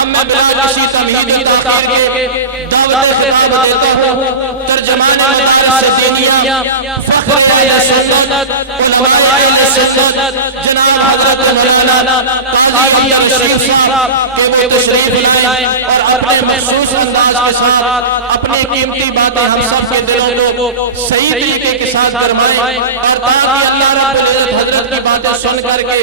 اب میں بلا کسی تمہید و تاخیر کے دعوت خطاب دیتا ہوں ترجمان مدارس دینیہ فخر سنت علماء سنت جناب حضرت مولانا قاضی رشید صاحب کہ وہ تشریف لائیں اور اپنے مخصوص انداز کے ساتھ اپنے قیمتی باتیں ہم سب کے دلوں کو صحیح طریقے کے ساتھ گرمائیں اور تاکہ اللہ رب العزت حضرت کی باتیں سن کر کے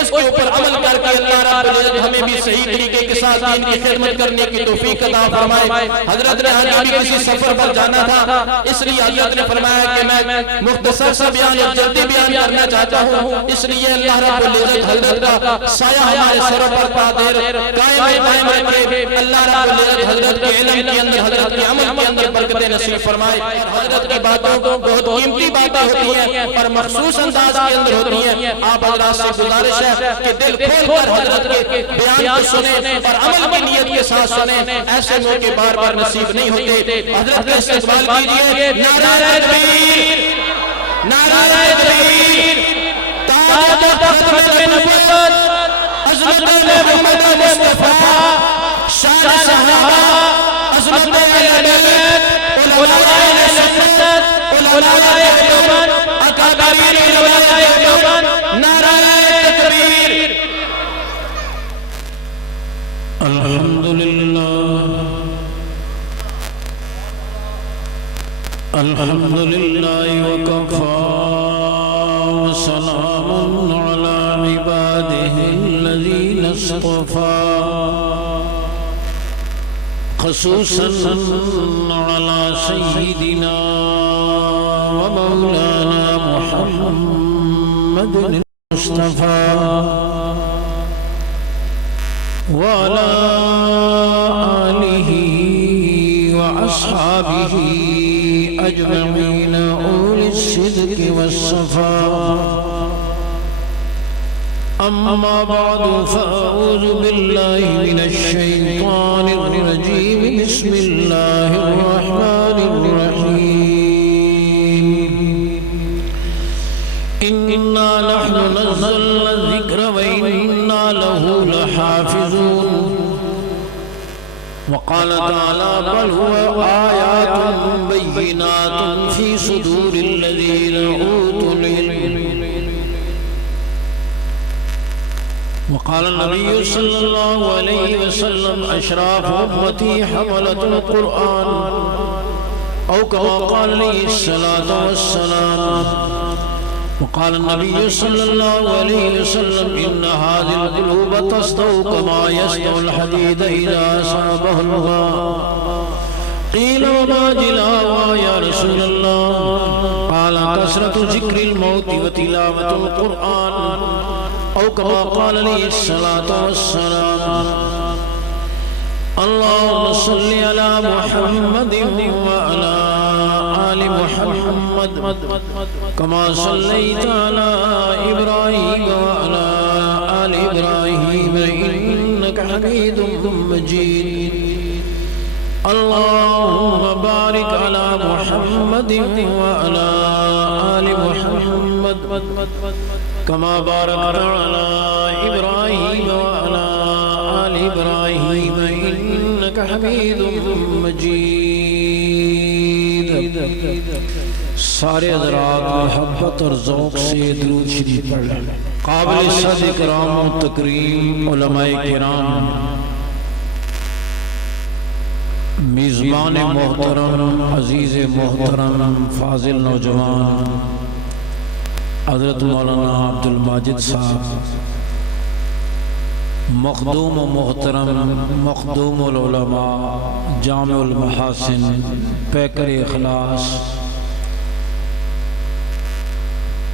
اس کے اوپر عمل کر کے اللہ رب العزت ہمیں بھی صحیح طریقے کے ساتھ دین کی خدمت کرنے کی توفیق عطا فرمائے۔ حضرت نے ہمیں بھی کسی سفر پر جانا تھا، اس لیے حضرت نے فرمایا کہ میں مختصر سا بیان اور جلدی بیان کرنا چاہتا ہوں، اس لیے اللہ رب العزت حضرت کا سایہ ہمارے سروں پر قادر قائم رکھے۔ اللہ رب العزت حضرت کے علم کے اندر حضرت کے عمل کے اندر برکت نصیب فرمائے۔ حضرت کی باتوں کو بہت قیمتی باتیں ہوتی ہیں اور مخصوص انداز کے اندر ہوتی ہیں۔ آپ حضرات سے گزارش ہے کہ دل کھول کر حضرت کے بیان کو سنیں اور عمل کی نیت کے ساتھ سنیں، ایسے موقع بار بار نصیب نہیں ہوتے۔ حضرت کا استقبال کیجئے، نعرہ تکبیر، نعرہ تکبیر، تاج و تخت ختم نبوت حضرت محمد مصطفیٰ شان صحابہ عظمت اہل بیت علماء سنت علماء دیوبند اکابر علماء دیوبند نعرہ تکبیر۔ الحمدللہ الحمدللہ وکفا وسلام علی عبادہ الذین اصطفى خصوصا على سيدنا ومولانا محمد المصطفى وعلى آله وأصحابه أجمعين أولي الصدق والصفاء أما بعد فأعوذ بالله من الشيطان الرجيم بسم الله الرحمن الرحيم إنا نحن نزلنا الذكر وإنا له لحافظون وقال تعالى بل هو آيات بينات في صدور الذين أوتوا العلم وقال النبي صلى الله عليه وسلم أشراف أمتي حملة القرآن أو كما قال عليه الصلاة والسلام وقال النبي صلى الله عليه وسلم إن هذه القلوب تصدو كما يصدو الحديد إذا أصابه الغاء قيل وما جلاوة يا رسول الله قال كثرة ذكر الموت وتلاوة القرآن أو كما قال عليه الصلاة والسلام اللهم صل على محمد وعلى آل محمد كما صليت على إبراهيم وعلى آل إبراهيم إنك حميد مجيد اللهم بارك على محمد وعلى آل محمد كما باركت على إبراهيم وعلى آل إبراهيم إنك حميد مجيد۔ سارے حضرات محبت اور ذوق سے درود شریف پڑھ لیں۔ قابل صد اکرام و تکریم علماء کرام، میزبان محترم، عزیز محترم، فاضل نوجوان حضرت مولانا عبد الماجد صاحب، مخدوم و محترم، مخدوم العلماء، جامع المحاسن، پیکر اخلاص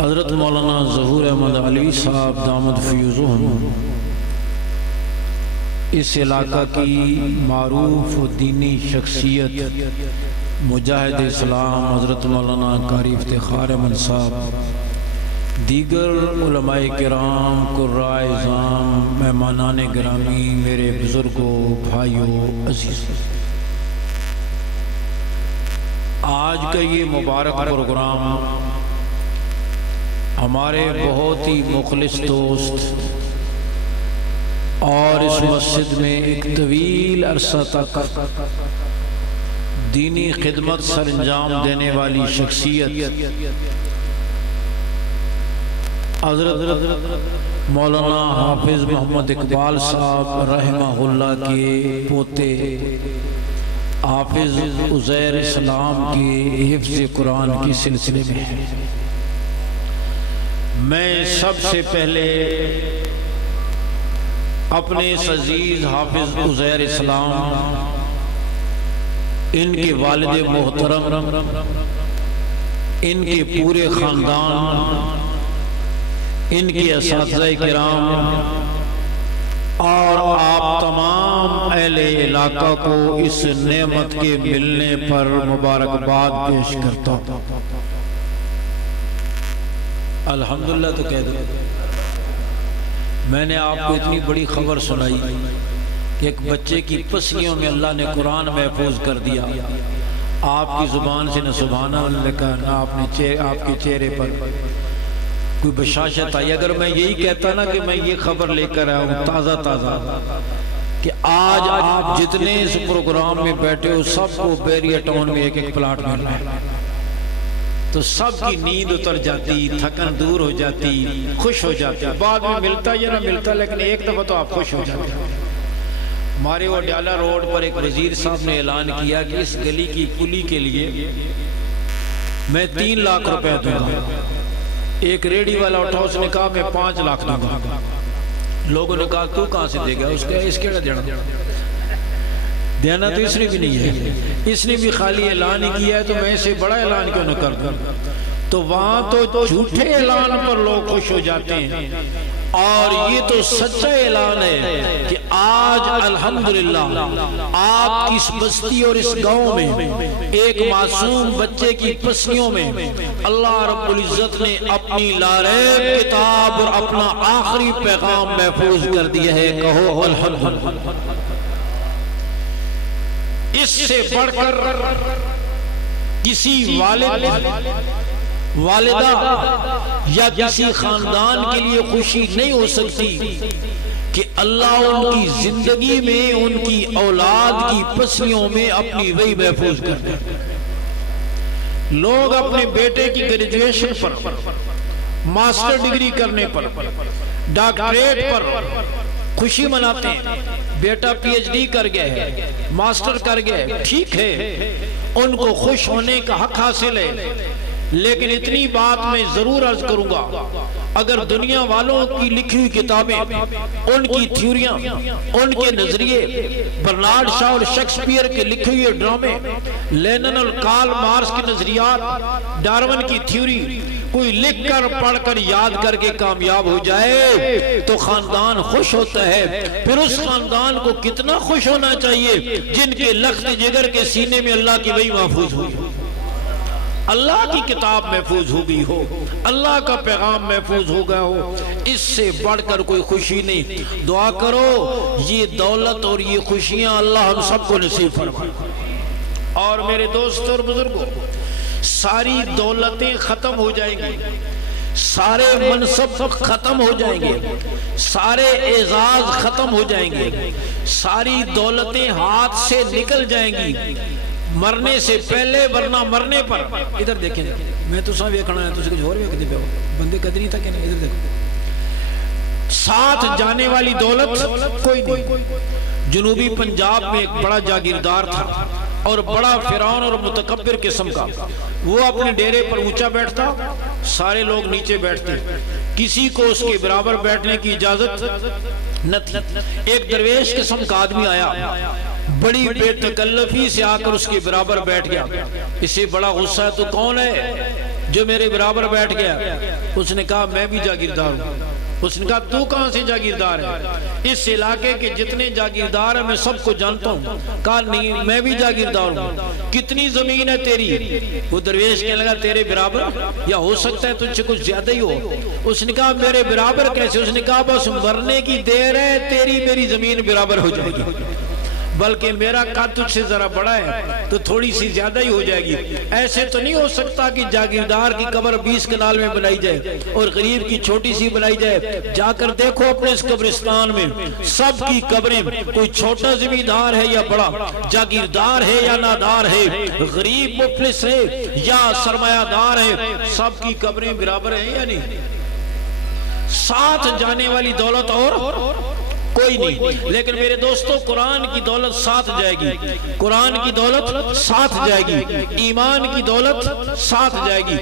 حضرت مولانا ظہور احمد علی صاحب دامت فیوزہم، اس علاقہ کی معروف و دینی شخصیت مجاہد اسلام حضرت مولانا قاری افتخار احمد صاحب، دیگر علماء کرام، قراء اعظام، مہمانان گرامی، میرے بزرگوں، بھائیوں، عزیز، آج کا یہ مبارک پروگرام ہمارے بہت ہی مخلص دوست اور اس مسجد میں ایک طویل عرصہ تک دینی خدمت سر انجام دینے والی شخصیت حضرت مولانا حافظ محمد اقبال صاحب رحمہ اللہ کے پوتے حافظ عزیر اسلام کی حفظ قرآن کی سلسلے میں ہے۔ میں سب سے پہلے اپنے عزیز حافظ عزیر اسلام، ان کے والد محترم، ان کے پورے خاندان، ان کے اساتذہ کرام اور آپ تمام اہل علاقہ کو اس نعمت کے ملنے پر مبارکباد پیش کرتا ہوں۔ الحمدللہ تو کہہ دو۔ میں نے آپ کو اتنی بڑی خبر سنائی کہ ایک بچے کی پسلیوں میں اللہ نے قرآن محفوظ کر دیا۔ آپ کی زبان سے نہ سبحان اللہ کا، نہ آپ کے چہرے پر کوئی بشاشت آئی۔ اگر میں یہی کہتا نا کہ میں یہ خبر لے کر آیا ہوں تازہ کہ آج آپ جتنے اس پروگرام میں بیٹھے ہو سب کو بیریا ٹاؤن میں ایک پلاٹ مل رہا ہے، تو سب کی نیند اتر جاتی، تھکن دور ہو جاتی، خوش ہو جاتی۔ بعد میں ملتا یا نہ ملتا، لیکن ایک دفعہ تو آپ خوش ہو جاتے۔ ہمارے وہ ڈیالہ روڈ پر ایک وزیر صاحب نے اعلان کیا کہ اس گلی کی پلی کے لیے میں 3 لاکھ روپے دوں گا۔ ایک ریڈی والا اٹھا، اس نے کہا میں 5 لاکھ دوں گا۔ لوگوں نے کہا تو کہاں سے دے گا؟ اس کے اس کیڑا دینا دینا تو اس نے بھی نہیں ہے، اس نے بھی خالی اعلان ہی کیا ہے، تو میں اسے بڑا اعلان کیوں نہ کر دوں؟ تو وہاں تو جھوٹے اعلان پر لوگ خوش ہو جاتے ہیں، اور یہ تو سچا اعلان ہے کہ آج الحمدللہ آپ کی اس بستی اور اس گاؤں میں ایک معصوم بچے کی پسلیوں میں اللہ رب العزت نے اپنی لاریب کتاب اور اپنا آخری پیغام محفوظ کر دیا ہے۔ کہو الحمدللہ۔ اس سے بڑھ کر کسی والدہ یا کسی خاندان کے لیے خوشی نہیں ہو سکتی کہ اللہ ان کی زندگی میں ان کی اولاد کی پسلیوں میں اپنی وحی محفوظ کر دے۔ لوگ اپنے بیٹے کی گریجویشن پر، ماسٹر ڈگری کرنے پر، ڈاکٹریٹ پر خوشی مناتے ہیں۔ بیٹا پی ایچ ڈی کر گئے ہے، ماسٹر کر گئے، ٹھیک ہے، ان کو خوش ہونے کا حق حاصل ہے، لیکن اتنی بات میں ضرور عرض کروں گا، اگر دنیا والوں کی لکھی ہوئی کتابیں، ان کی تھیوریاں، ان کے نظریے، برنارڈ شاہ اور شیکسپیئر کے لکھے ہوئے ڈرامے، لینن اور کارل مارکس کے نظریات، ڈارون کی تھیوری کوئی لکھ کر پڑھ کر یاد کر کے کامیاب ہو جائے تو خاندان خوش ہوتا ہے۔ پھر اس خاندان کو کتنا خوش ہونا چاہیے جن کے لخت جگر کے سینے میں اللہ کی وحی محفوظ ہوئی، اللہ کی کتاب محفوظ ہو گئی ہو، اللہ کا پیغام محفوظ ہو گیا ہو۔ اس سے بڑھ کر کوئی خوشی نہیں۔ دعا کرو یہ دولت اور یہ خوشیاں اللہ ہم سب کو نصیب فرمائے۔ اور میرے دوستوں اور بزرگوں، ساری دولتیں ختم ہو جائیں گی، سارے منصب ختم ہو جائیں گے، سارے اعزاز ختم ہو جائیں گے، ساری دولتیں ہاتھ سے نکل جائیں گی مرنے سے پہلے، ورنہ مرنے پر۔ ادھر دیکھیں، میں تو سب ویکھنا ہے، تسی کچھ اور ویکھدے پے ہو، بندے قدری تھا کہ نہیں؟ ادھر دیکھو، ساتھ جانے والی دولت کوئی نہیں۔ جنوبی پنجاب میں ایک بڑا جاگیردار تھا اور بڑا فرعون اور متکبر قسم کا، وہ اپنے ڈیرے پر اونچا بیٹھتا، سارے لوگ نیچے بیٹھتے، کسی کو اس کے برابر بیٹھنے کی اجازت نہ تھی۔ ایک درویش قسم کا آدمی آیا، بڑی بے تکلفی سے آ کر اس کے برابر بیٹھ گیا۔ اسے بڑا غصہ ہے، تو کون ہے جو میرے برابر بیٹھ گیا؟ اس نے کہا میں بھی جاگیردار ہوں۔ اس نے کہا تو کہاں سے جاگیردار ہے؟ اس علاقے کے جتنے جاگیردار ہیں میں سب کو جانتا ہوں۔ کہا نہیں میں بھی جاگیردار ہوں۔ کتنی زمین ہے تیری؟ وہ درویش کہنے لگا تیرے برابر، یا ہو سکتا ہے تجھ سے کچھ زیادہ ہی ہو۔ اس نے کہا میرے برابر کیسے؟ اس نے کہا بس مرنے کی دیر ہے، تیری میری زمین برابر ہو جائے گی۔ بلکہ میرا قد تجھ سے ذرا بڑا ہے تو تھوڑی سی زیادہ ہی ہو جائے گی. ایسے تو نہیں ہو سکتا کہ جاگیردار کی قبر 20 کنال میں بنائی جائے اور غریب کی چھوٹی سی بنائی جائے. جا کر دیکھو اپنے اس قبرستان میں سب کی قبریں، کوئی چھوٹا زمیندار ہے یا بڑا، جاگیردار ہے یا نادار ہے، غریب مفلس ہے یا سرمایہ دار ہے، سب کی قبریں برابر ہیں یا نہیں؟ ساتھ جانے والی دولت اور کوئی نہیں. لیکن میرے دوستو قرآن کی دولت ساتھ جائے گی، قرآن کی دولت ساتھ جائے گی، ایمان کی دولت ساتھ جائے گی.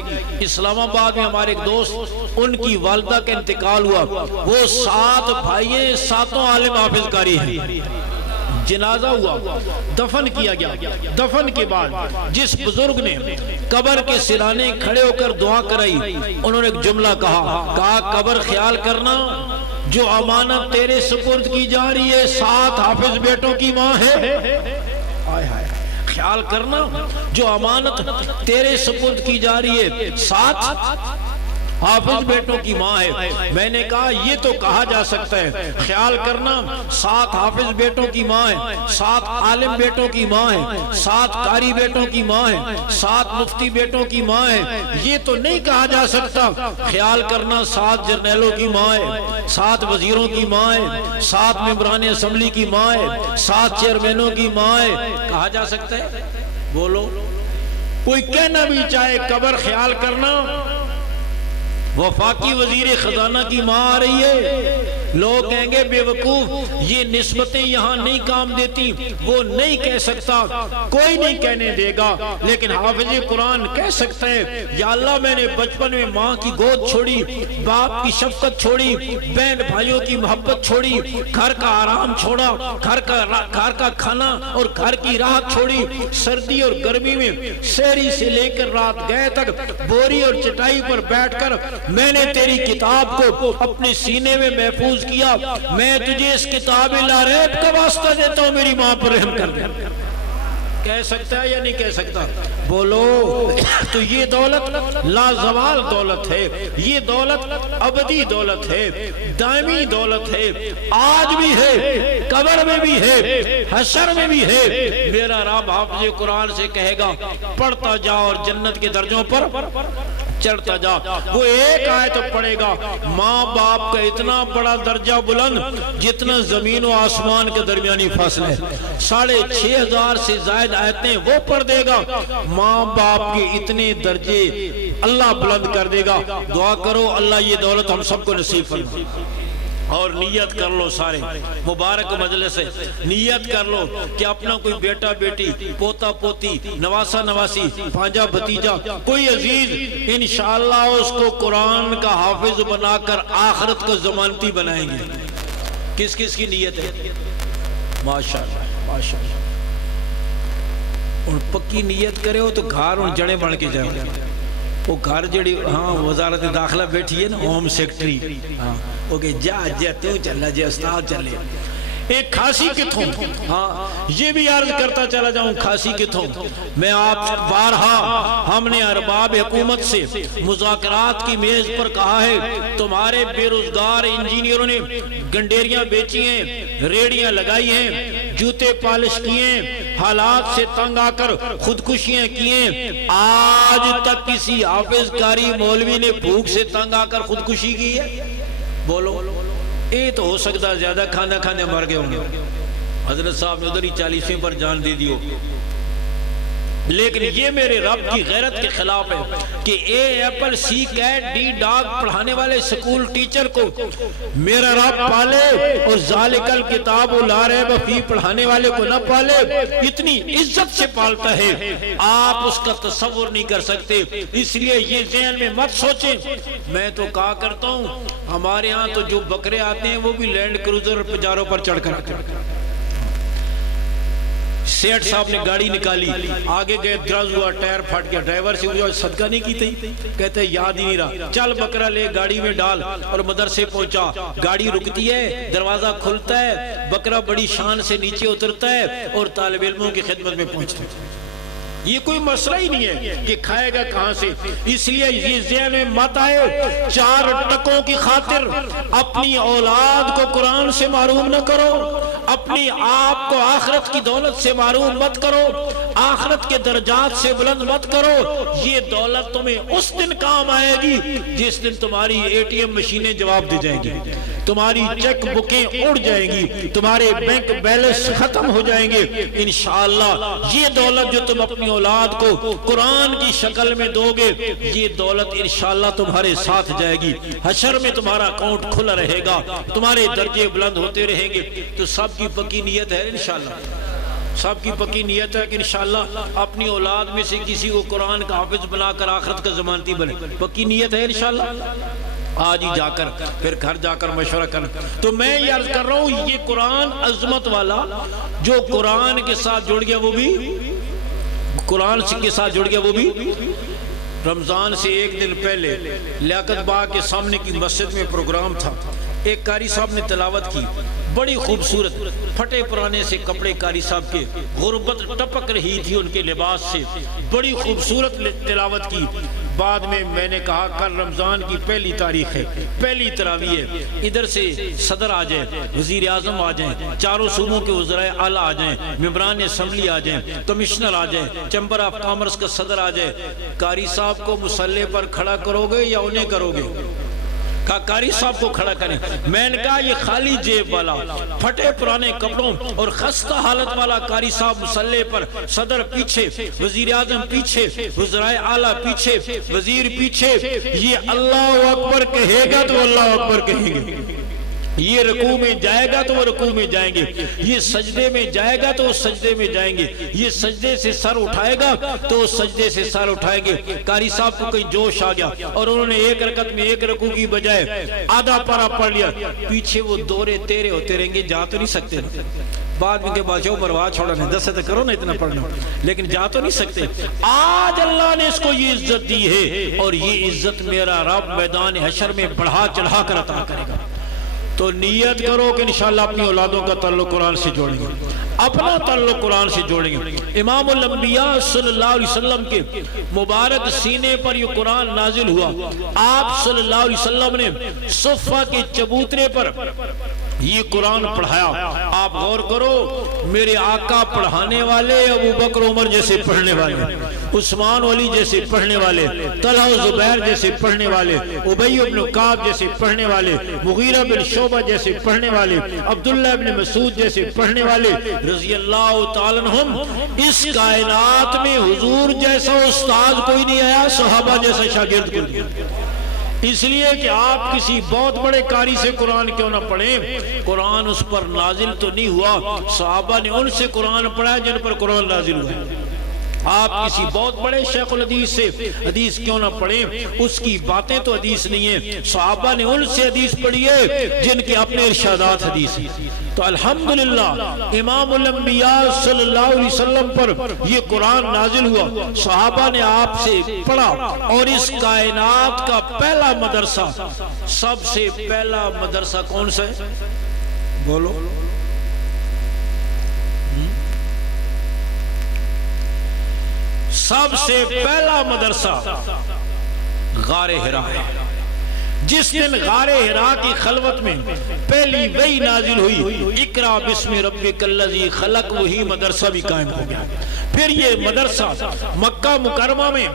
اسلام آباد میں ہمارے ایک دوست، ان کی والدہ کا انتقال ہوا، وہ 7 بھائی، 7 عالم حافظ قاری ہیں. جنازہ ہوا، دفن کیا گیا. دفن کے بعد جس بزرگ نے قبر کے سرانے کھڑے ہو کر دعا کرائی، انہوں نے ایک جملہ کہا قبر خیال کرنا جو امانت تیرے سپرد کی جا رہی ہے 7 حافظ بیٹوں کی ماں ہے. خیال کرنا جو امانت تیرے سپرد کی جا رہی ہے 7 حافظ بیٹوں کی ماں ہے. میں نے کہا یہ تو کہا جا سکتا ہے، خیال کرنا 7 حافظ بیٹوں کی ماں ہے، 7 عالم بیٹوں کی ماں ہے، 7 قاری بیٹوں کی ماں ہے، 7 مفتی بیٹوں کی ماں ہے. یہ تو نہیں کہا جا سکتا خیال کرنا 7 جرنیلوں کی ماں ہے، 7 وزیروں کی ماں ہے، 7 ممبران اسمبلی کی ماں ہے، 7 چیئرمینوں کی ماں ہے. کہا جا سکتا ہے؟ بولو. کوئی کہنا بھی چاہے قبر خیال کرنا وفاقی وزیر خزانہ کی ماں آ رہی ہے، لوگ کہیں گے بے وقوف یہ نسبتیں یہاں نہیں کام دیتی. وہ نہیں کہہ سکتا، کوئی نہیں کہنے دے گا، لیکن حافظ قرآن کہہ سکتا ہے یا اللہ میں نے بچپن میں ماں کی گود چھوڑی، باپ کی شفقت چھوڑی، بہن بھائیوں کی محبت چھوڑی، گھر کا آرام چھوڑا، گھر کا کھانا اور گھر کی راحت چھوڑی. سردی اور گرمی میں سحری سے لے کر رات گئے تک بوری اور چٹائی پر بیٹھ کر میں نے تیری کتاب کو اپنے سینے میں محفوظ کیا. میں تجھے اس کتاب لا ریب کا واسطہ دیتا ہوں، میری ماں پر رحم کر دے. کہہ سکتا ہے یا نہیں کہہ سکتا؟ بولو. تو یہ دولت لازوال دولت ہے، یہ دولت ابدی دولت ہے، دائمی دولت ہے، آج بھی ہے، قبر میں بھی ہے، حشر میں بھی ہے. میرا رب حافظ قرآن سے کہے گا پڑھتا جا اور جنت کے درجوں پر چڑھتا جا. وہ ایک آیت پڑھے گا، ماں باپ کا اتنا بڑا درجہ بلند جتنا زمین و آسمان کے درمیانی فاصلہ ہے. 6,500 سے زائد آیتیں وہ پڑھ دے گا، ماں باپ کے اتنے درجے اللہ بلند کر دے گا. دعا کرو اللہ یہ دولت ہم سب کو نصیب فرمائے. اور نیت کر لو، سارے مبارک مجلس ہے، نیت کر لو کہ اپنا کوئی بیٹا بیٹی، پوتا پوتی، نواسا نواسی، بھانجا بھتیجا، کوئی عزیز انشاءاللہ اس کو قرآن کا حافظ بنا کر آخرت کا ضمانتی بنائیں گے. کس کس کی نیت ہے؟ ماشاءاللہ ماشاءاللہ. اور پکی نیت کرے ہو تو گھر ان جڑے بن کے جائے. وہ گھر جڑی ہاں وزارت داخلہ بیٹھی ہے نا، ہوم سیکٹری، ہاں اوکے جا تو چلا جی استاد چلے. ایک کھاسی کتھوں، ہاں یہ بھی عرض کرتا چلا جاؤں کھاسی کتھوں. میں آپ بارہا ہم نے ارباب حکومت سے مذاکرات کی میز پر کہا ہے تمہارے بے روزگار انجینئروں نے گنڈیریاں بیچی ہیں، ریڑیاں لگائی ہیں، جوتے پالش کیے، حالات سے تنگ آ کر خودکشیاں کیے. آج تک کسی حافظ قاری مولوی نے بھوک سے تنگ آ کر خودکشی کی ہے؟ بولو. اے تو ہو سکتا زیادہ کھانا کھانے مر گئے ہوں گے. حضرت صاحب نے ادھر ہی 40ویں پر جان دے دیو. لیکن یہ میرے رب کی غیرت کے خلاف ہے کہ اے ایپل سی کیٹ ڈی ڈاگ پڑھانے والے سکول ٹیچر کو میرا رب پالے اور ذالک الکتاب لا ریب فیہ پڑھانے والے کو نہ پالے. اتنی عزت سے پالتا ہے آپ اس کا تصور نہیں کر سکتے. اس لیے یہ ذہن میں مت سوچیں. میں تو کہا کرتا ہوں ہمارے ہاں تو جو بکرے آتے ہیں وہ بھی لینڈ کروزر پجاروں پر چڑھ کر آتے ہیں. سیٹ صاحب نے گاڑی نکالی، آگے گئے، درز ہوا، ٹائر پھٹ گیا. ڈرائیور سے پوچھا صدقہ نہیں کی تھی؟ کہتے ہیں یاد ہی نہیں رہا. چل بکرا لے گاڑی میں ڈال. اور مدرسے پہنچا، گاڑی رکتی ہے، دروازہ کھلتا ہے، بکرا بڑی شان سے نیچے اترتا ہے اور طالب علموں کی خدمت میں پہنچتا ہے. یہ کوئی مسئلہ ہی نہیں ہے کہ کھائے گا کہاں سے. اس لیے یہ ذہن میں مت آئے 4 ٹکوں کی خاطر اپنی اولاد کو قرآن سے محروم نہ کرو، اپنی آپ کو آخرت کی دولت سے معروم مت کرو، آخرت کے درجات سے بلند مت کرو۔ یہ دولت تمہیں اس دن کام آئے گی جس دن تمہاری ATM مشینیں جواب دے جائیں گی، تمہاری چیک بکیں اڑ جائیں گی، تمہارے بینک بیلنس ختم ہو جائیں گے۔ انشاءاللہ یہ دولت جو تم اپنی اولاد کو قرآن کی شکل میں دو گے، یہ دولت انشاءاللہ تمہارے ساتھ جائے گی۔ حشر میں تمہارا اکاؤنٹ کھلا رہے گا، تمہارے درجے بلند ہوتے رہیں گے۔ تو سب کی پکی نیت ہے انشاءاللہ، سب کی پکی نیت ہے کہ انشاءاللہ اپنی اولاد میں سے کسی کو قرآن کا حافظ بنا کر آخرت کا ضمانتی بنے۔ پکی نیت ہے انشاءاللہ، آج ہی جا کر پھر گھر جا کر مشورہ کرنا۔ تو میں یہ عرض کر رہا ہوں، یہ قرآن عظمت والا جو قرآن کے ساتھ جڑ گیا وہ بھی قرآن کے ساتھ جڑ گیا وہ بھی رمضان سے ایک دن پہلے لیاقت باغ کے سامنے کی مسجد میں پروگرام تھا۔ ایک قاری صاحب نے تلاوت کی، بڑی خوبصورت، پھٹے پرانے سے کپڑے قاری صاحب کے، غربت ٹپک رہی تھی ان کے لباس سے، بڑی خوبصورت تلاوت کی۔ بعد میں نے کہا کل رمضان کی پہلی تاریخ ہے، پہلی تراویح ہے، ادھر سے صدر آ جائیں، وزیر اعظم آ جائیں، چاروں صوبوں کے وزرائے اعلیٰ آ جائیں، ممبران اسمبلی آ جائیں، کمشنر آ جائیں، چیمبر آف کامرس کا صدر آ جائے، قاری صاحب کو مصلی پر کھڑا کرو گے یا انہیں کرو گے؟ کہا قاری صاحب کو کھڑا کریں۔ میں نے کہا یہ خالی جیب والا، پھٹے پرانے کپڑوں اور خستہ حالت والا قاری صاحب مصلی پر، صدر پیچھے، وزیر اعظم پیچھے، وزرائے اعلیٰ پیچھے، وزیر پیچھے، یہ اللہ اکبر کہے گا تو اللہ اکبر کہیں گے، یہ رکوع میں جائے گا تو وہ رکوع میں جائیں گے، یہ سجدے میں جائے گا تو وہ سجدے میں جائیں گے، یہ سجدے سے سر اٹھائے گا تو وہ سجدے سے سر اٹھائیں گے۔ قاری صاحب کو کہیں جوش آ گیا اور انہوں نے ایک رکعت میں ایک رکوع کی بجائے آدھا پارہ پڑھ لیا، پیچھے وہ دورے تیرے ہوتے رہیں گے، جا تو نہیں سکتے۔ بعد میں کہ بادشاہ برباد چھوڑا نہیں، 10 سے کرو نا اتنا پڑھنا، لیکن جا تو نہیں سکتے۔ آج اللہ نے اس کو یہ عزت دی ہے اور یہ عزت میرا رب میدان حشر میں بڑھا چڑھا کر عطا کرے گا۔ تو نیت کرو کہ انشاءاللہ اپنی اولادوں کا تعلق قرآن سے جوڑیں گے، اپنا تعلق قرآن سے جوڑیں گے۔ امام الانبیاء صلی اللہ علیہ وسلم کے مبارک سینے پر یہ قرآن نازل ہوا۔ آپ صلی اللہ علیہ وسلم نے صفہ کے چبوترے پر یہ قرآن پڑھایا۔ آپ غور کرو، میرے آقا پڑھانے والے ابو بکر عمر جیسے پڑھنے والے، عثمان علی جیسے پڑھنے والے، طلحہ زبیر جیسے پڑھنے والے، ابی بن کعب جیسے پڑھنے والے، مغیرہ بن شعبہ جیسے پڑھنے والے، عبداللہ بن مسعود جیسے پڑھنے والے رضی اللہ تعالیٰ عنہم۔ اس کائنات میں حضور جیسا استاد کوئی نہیں آیا، صحابہ جیسا شاگرد کوئی نہیں۔ اس لیے کہ آپ کسی بہت بڑے قاری سے قرآن کیوں نہ پڑھیں، قرآن اس پر نازل تو نہیں ہوا، صحابہ نے ان سے قرآن پڑھا جن پر قرآن نازل ہوا۔ آپ کسی بہت بڑے شیخ الحدیث سے حدیث کیوں نہ پڑھیں، اس کی باتیں تو حدیث نہیں ہیں، صحابہ نے ان سے حدیث پڑھی ہے جن کے اپنے ارشادات حدیث ہیں۔ تو الحمدللہ امام الانبیاء صلی اللہ علیہ وسلم پر یہ قرآن نازل ہوا، صحابہ نے آپ سے پڑھا، اور اس کائنات کا پہلا مدرسہ، سب سے پہلا مدرسہ کون سا ہے؟ بولو۔ سب سے پہلا مدرسہ غار حرا ہے۔ جس دن غار حرا کی خلوت میں پہلی وحی نازل ہوئی، اقرا بسم ربک الذی خلق، وہی مدرسہ بھی قائم ہو گیا۔ پھر یہ مدرسہ مکہ مکرمہ میں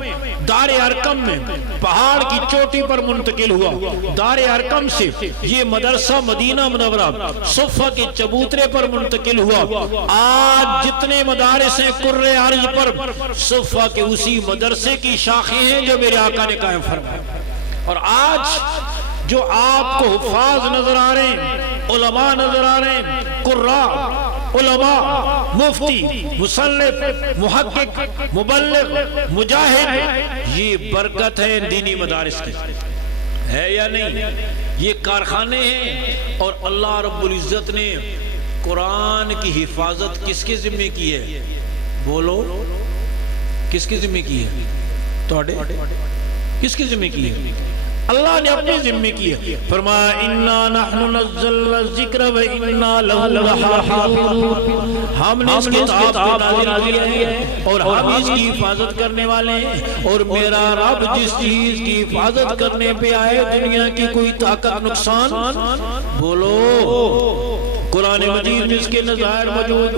دار ارقم میں پہاڑ کی چوٹی پر منتقل ہوا، دار ارقم سے یہ مدرسہ مدینہ منورہ صفہ کے چبوترے پر منتقل ہوا۔ آج جتنے مدارس ہیں کرۂ ارض پر، صفہ کے اسی مدرسے کی شاخیں ہیں جو میرے آقا نے قائم فرمایا۔ اور آج جو آپ کو حفاظ نظر آ رہے ہیں، علماء نظر آ رہے ہیں، قراء، علماء، مفتی، مصنف، محقق، مبلغ، مجاہد، یہ برکت ہے دینی مدارس کی، ہے یا نہیں؟ یہ کارخانے ہیں، اور اللہ رب العزت نے قرآن کی حفاظت کس کے ذمہ کی ہے؟ بولو، کس کے ذمہ کی ہے؟ توڑے کس کے ذمہ کی ہے؟ اللہ نے اپنے ذمہ کی ہے۔ فرمایا اِنَّا نَحْنُ نَزَّلْنَا الذِّكْرَ وَإِنَّا لَهُ لَحَافِظُونَ، ہم نے اس کتاب نازل کی ہے اور ہم اس کی حفاظت کرنے والے ہیں، اور میرا رب جس چیز کی حفاظت کرنے پہ آئے، دنیا کی کوئی طاقت نقصان، بولو قرآن مجید میں اس کے نظائر موجود۔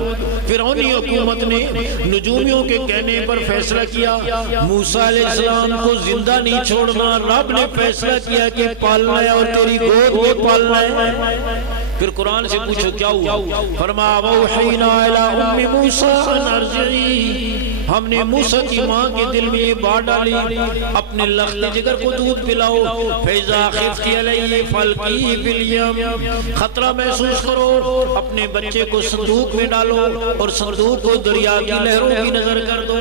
فرعونی حکومت نے نجومیوں کے کہنے پر فیصلہ کیا موسیٰ علیہ السلام کو زندہ نہیں چھوڑنا، رب نے فیصلہ کیا کہ پالنا ہے اور تیری گود میں پالنا ہے۔ پھر قرآن سے پوچھو کیا ہوا؟ فرمایا وَأَوْحَيْنَا إِلَىٰ أُمِّ مُوسَىٰ أَنْ أَرْضِعِيهِ، ہم نے موسیٰ کی ماں کے دل میں یہ بات ڈالی اپنے لخت جگر کو دودھ پلاؤ۔ فَإِذَا خِفْتِ عَلَيْهِ فَأَلْقِيهِ فِي الْيَمِّ، خطرہ محسوس کرو اپنے بچے کو صندوق میں ڈالو اور صندوق کو دریا کی لہروں کی نظر کر دو۔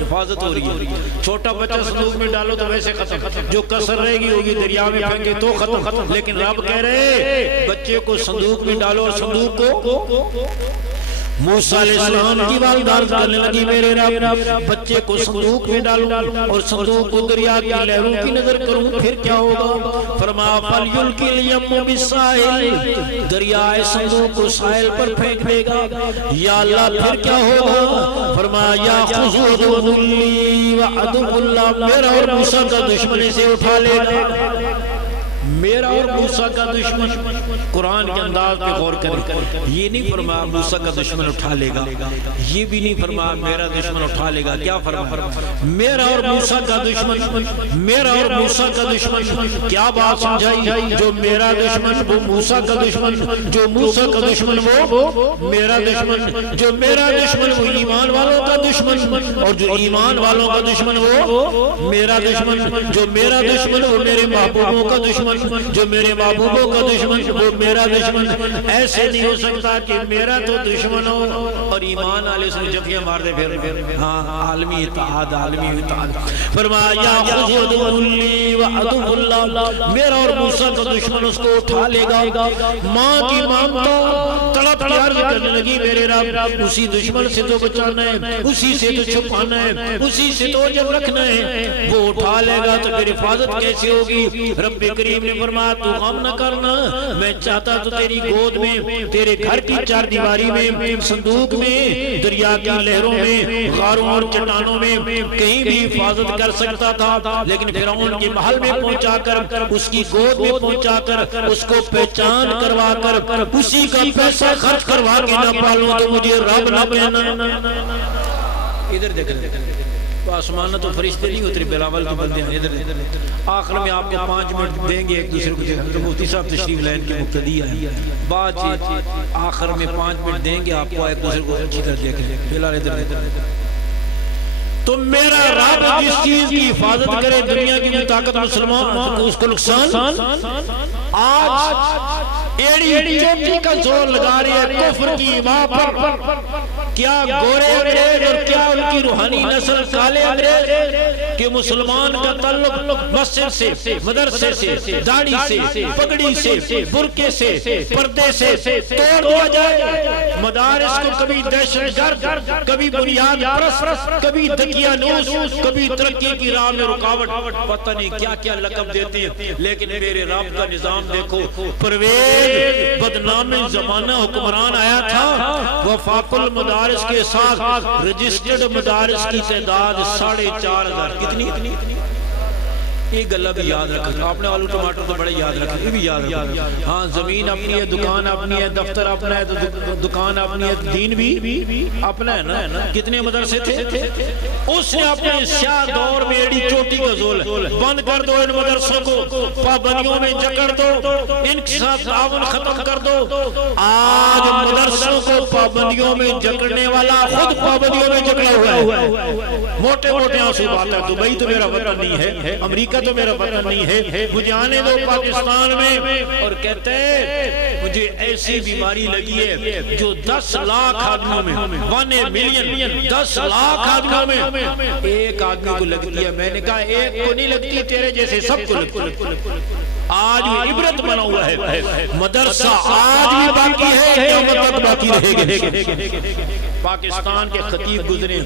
حفاظت ہو رہی ہے، چھوٹا بچہ صندوق میں ڈالو تو ویسے ختم، جو کسر رہے گی ہوگی دریا میں پھینکے تو ختم، لیکن رب کہہ رہے بچے کو صندوق میں ڈالو اور صندوق کو موسیٰ علیہ السلام کی والدہ کرنے لگی میرے رب بچے کو صندوق میں ڈالوں اور صندوق کو دریا کی لہروں کی نظر کروں پھر کیا ہوگا؟ فرمایا فَلْيُلْقِ الْيَمُّ بِالسَّاحِلِ، دریائے صندوق کو ساحل پر پھینک دے گا۔ یا اللہ پھر کیا ہوگا؟ فرمایا یَأْخُذُ عَدُوٌّ لِّي وَعَدُوٌّ لَّهُ، میرا اور موسیٰ کا دشمن اسے اٹھا لے گا، میرا اور موسیٰ کا دشمن۔ قرآن کے انداز پہ غور کریں، یہ نہیں فرمایا موسیٰ کا دشمن اٹھا لے گا، یہ بھی نہیں فرمایا میرا دشمن اٹھا لے گا، کیا فرمایا؟ میرا اور موسیٰ کا دشمن، میرا اور موسیٰ کا دشمن۔ کیا بات سمجھائی؟ جو میرا دشمن وہ موسیٰ کا دشمن، جو موسیٰ کا دشمن وہ میرا دشمن، جو میرا دشمن وہ ایمان والوں کا دشمن، اور جو ایمان والوں کا دشمن وہ میرا دشمن، جو میرا دشمن وہ میرے محبوبوں کا دشمن، جو میرے محبوبوں کا دشمن وہ میرا دشمن۔ ایسے نہیں ہو سکتا کہ میرا تو دشمن ہو اور ایمان والے سے جفیاں مار دے پھر۔ ہاں عالمی اتحاد، عالمی اتحاد۔ فرمایا یأخذ عدوٌ لِّی وعدوٌ لَّهُ، میرا اور موسیٰ کا دشمن اس کو اٹھا لے گا۔ ماں کی مانگتا تڑپ کے عرض کرنے لگی میرے رب اسی دشمن سے تو بچانا ہے، اسی سے تو چھپانا ہے، اسی سے تو جب رکھنا ہے، وہ اٹھا لے گا تو پھر حفاظت کیسے ہوگی؟ رب کریم نے فرمایا تو غم نہ کرنا، میں چاہتا تو تیری گود میں، تیرے گھر کی چار دیواری میں، صندوق میں، دریا کی لہروں میں، غاروں اور چٹانوں میں کہیں بھی حفاظت کر سکتا تھا، لیکن فرعون کے محل میں پہنچا کر، اس کی گود میں پہنچا کر، اس کو پہچان کروا کر، اسی کا پیسہ خرچ کروا کے نہ پالوں تو مجھے رب نہ کہنا۔ ادھر دیکھیں تو آسمان تو فرشتے نہیں اترے، بلاول کے بندے ہیں۔ ادھر آخر میں آپ کو 5 منٹ دیں گے ایک دوسرے کو، تو مفتی صاحب تشریف لائن کے مقتدی ہے، بات چیت آخر میں 5 منٹ دیں گے آپ کو، ایک دوسرے کو اچھی طرح دیکھیں۔ بلال ادھر تو میرا رب جس چیز کی حفاظت کرے دنیا کی طاقت مسلمان اس کو نقصان۔ آج ایڑی چوٹی کا زور لگا رہی ہے کفر کی ماں پر، کیا گورے انگریز اور کیا ان کی روحانی نسل کالے انگریز کہ مسلمان کا تعلق مسجد سے، مدرسے سے، داڑھی سے، پگڑی سے، برقعے سے، پردے سے توڑ دیا جائے۔ مدارس کو کبھی دہشت گرد، کبھی بنیاد پرست، کبھی دقیانوس، کبھی ترقی کی راہ میں رکاوٹ، پتہ نہیں کیا کیا لقب دیتے ہیں، لیکن میرے رب کا نظام دیکھو۔ پرویز بدنام زمانہ حکمران آیا تھا، وفاق المدارس کے ساتھ رجسٹرڈ مدارس کی تعداد 4,500 کتنی؟ یہ گلہ بھی یاد رکھیں، آپ نے آلو ٹماٹر تو بڑے یاد رکھیں، یہ بھی یاد رکھیں۔ ہاں زمین اپنی ہے، دکان اپنی ہے، دفتر اپنا ہے، دکان اپنی ہے، دین بھی اپنا ہے نا۔ کتنے مدرسے تھے؟ اس نے اپنے سیاہ دور میں ایڑی چوٹی کا زول بند کر دو، ان مدرسوں کو پابندیوں میں جکڑ دو، ان کے ساتھ تعاون ختم کر دو۔ آج مدرسوں کو پابندیوں میں جکڑنے والا خود پابندیوں میں جکڑا ہوا ہے۔ موٹے موٹے آنسو بات ہے، دبئی تو میرا وطن نہیں ہے، امریکہ تو میرا وطن نہیں ہے، مجھے آنے دو پاکستان میں۔ اور کہتے ہیں مجھے ایسی بیماری لگی ہے جو 10 لاکھ آدمیوں میں، 1 ملین، 10 لاکھ آدمیوں میں ایک آدمی کو لگتی ہے۔ میں نے کہا ایک کو نہیں لگتی، تیرے جیسے سب کو لگتی ہے۔ آج بھی عبرت بنا ہوا ہے، مدرسہ آج بھی باقی ہے، قیامت تک باقی رہے گا۔ پاکستان کے خطیب گزرے،